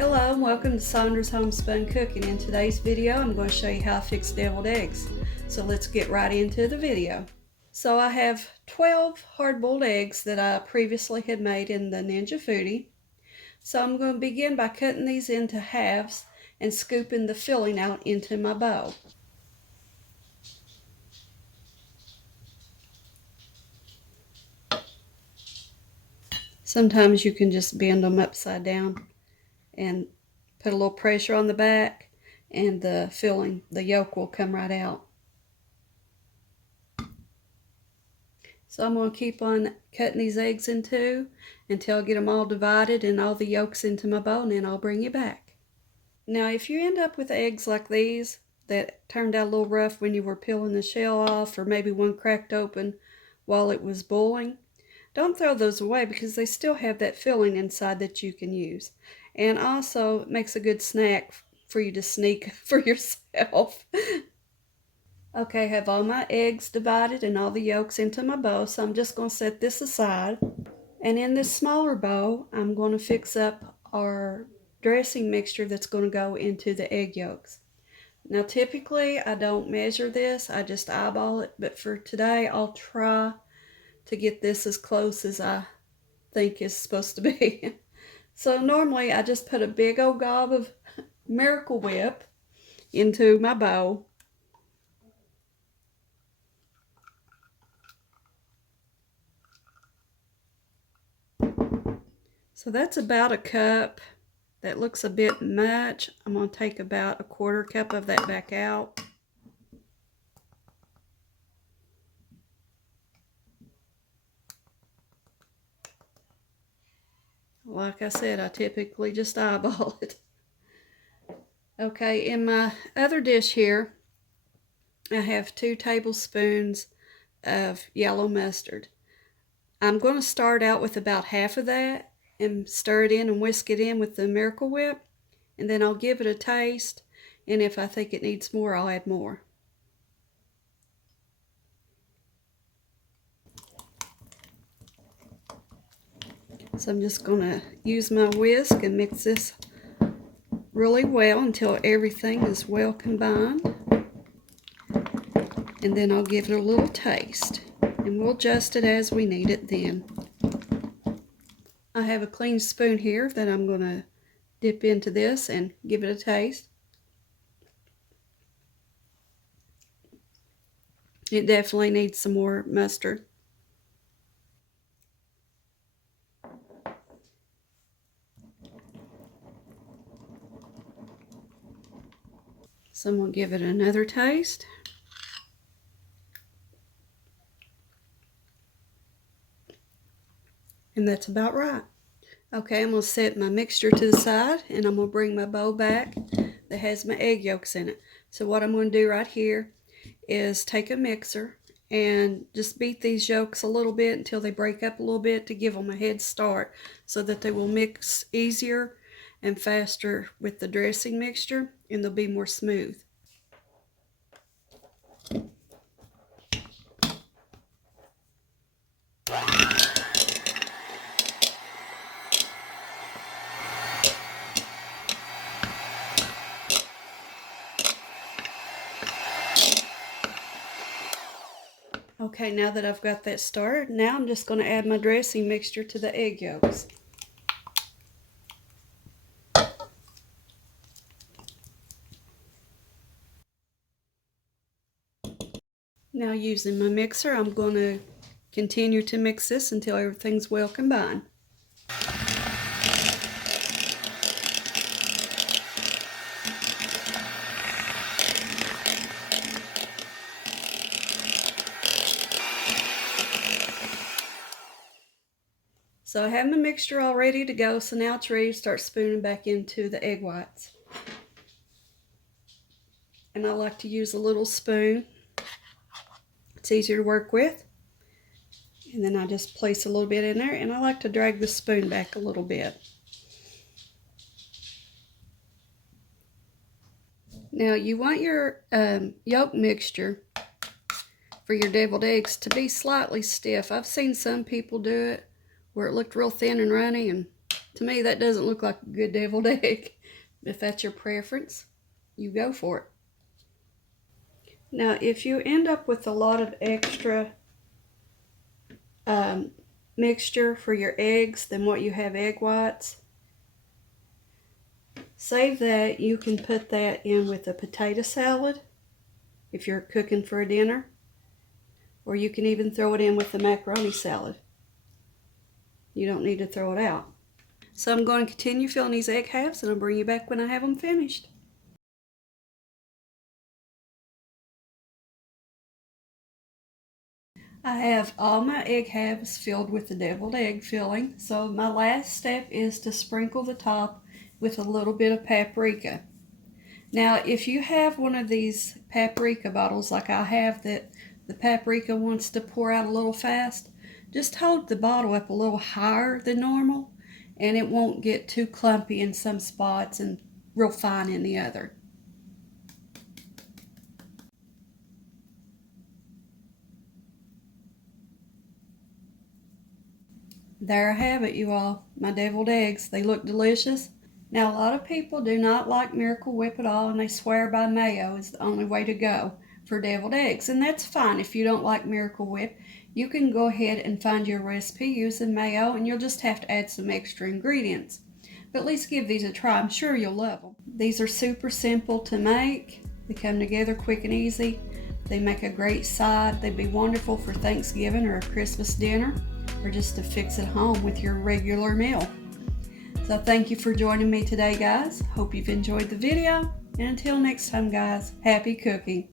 Hello and welcome to Sandra's Homespun Cooking. In today's video, I'm going to show you how to fix deviled eggs. So let's get right into the video. So I have 12 hard-boiled eggs that I previously had made in the Ninja Foodie. So I'm going to begin by cutting these into halves and scooping the filling out into my bowl. Sometimes you can just bend them upside down and put a little pressure on the back, and the filling, the yolk, will come right out. So I'm going to keep on cutting these eggs in two until I get them all divided and all the yolks into my bowl, and then I'll bring you back. Now if you end up with eggs like these that turned out a little rough when you were peeling the shell off, or maybe one cracked open while it was boiling, don't throw those away because they still have that filling inside that you can use. And also it makes a good snack for you to sneak for yourself. Okay, I have all my eggs divided and all the yolks into my bowl, so I'm just going to set this aside. And in this smaller bowl, I'm going to fix up our dressing mixture that's going to go into the egg yolks. Now typically I don't measure this, I just eyeball it, but for today I'll try to get this as close as I think is supposed to be. So normally I just put a big old gob of Miracle Whip into my bowl. So that's about a cup. That looks a bit much. I'm going to take about a quarter cup of that back out. Like I said, I typically just eyeball it. Okay, in my other dish here, I have 2 tablespoons of yellow mustard. I'm going to start out with about half of that and stir it in and whisk it in with the Miracle Whip, and then I'll give it a taste, and if I think it needs more, I'll add more. So I'm just going to use my whisk and mix this really well until everything is well combined, and then I'll give it a little taste, and we'll adjust it as we need it then. I have a clean spoon here that I'm going to dip into this and give it a taste. It definitely needs some more mustard. So I'm going to give it another taste. And that's about right. Okay, I'm going to set my mixture to the side, and I'm going to bring my bowl back that has my egg yolks in it. So what I'm going to do right here is take a mixer and just beat these yolks a little bit until they break up a little bit to give them a head start so that they will mix easier and faster with the dressing mixture, and they'll be more smooth. Okay, now that I've got that started, now I'm just going to add my dressing mixture to the egg yolks. Now using my mixer, I'm going to continue to mix this until everything's well combined. So I have my mixture all ready to go, so now it's ready to start spooning back into the egg whites. And I like to use a little spoon. It's easier to work with. And then I just place a little bit in there, and I like to drag the spoon back a little bit. Now you want your yolk mixture for your deviled eggs to be slightly stiff. I've seen some people do it where it looked real thin and runny, and To me, that doesn't look like a good deviled egg. If that's your preference, you go for it. Now, if you end up with a lot of extra mixture for your eggs than what you have egg whites, save that. You can put that in with a potato salad if you're cooking for a dinner, or you can even throw it in with the macaroni salad. You don't need to throw it out. So I'm going to continue filling these egg halves, and I'll bring you back when I have them finished. I have all my egg halves filled with the deviled egg filling, so my last step is to sprinkle the top with a little bit of paprika. Now, if you have one of these paprika bottles like I have that the paprika wants to pour out a little fast, just hold the bottle up a little higher than normal, and it won't get too clumpy in some spots and real fine in the other. There I have it, you all. My deviled eggs. They look delicious. Now, a lot of people do not like Miracle Whip at all, and they swear by mayo is the only way to go for deviled eggs. And that's fine if you don't like Miracle Whip. You can go ahead and find your recipe using mayo, and you'll just have to add some extra ingredients. But at least give these a try. I'm sure you'll love them. These are super simple to make. They come together quick and easy. They make a great side. They'd be wonderful for Thanksgiving or a Christmas dinner, or just to fix at home with your regular meal. So thank you for joining me today, guys. Hope you've enjoyed the video. And until next time, guys, happy cooking.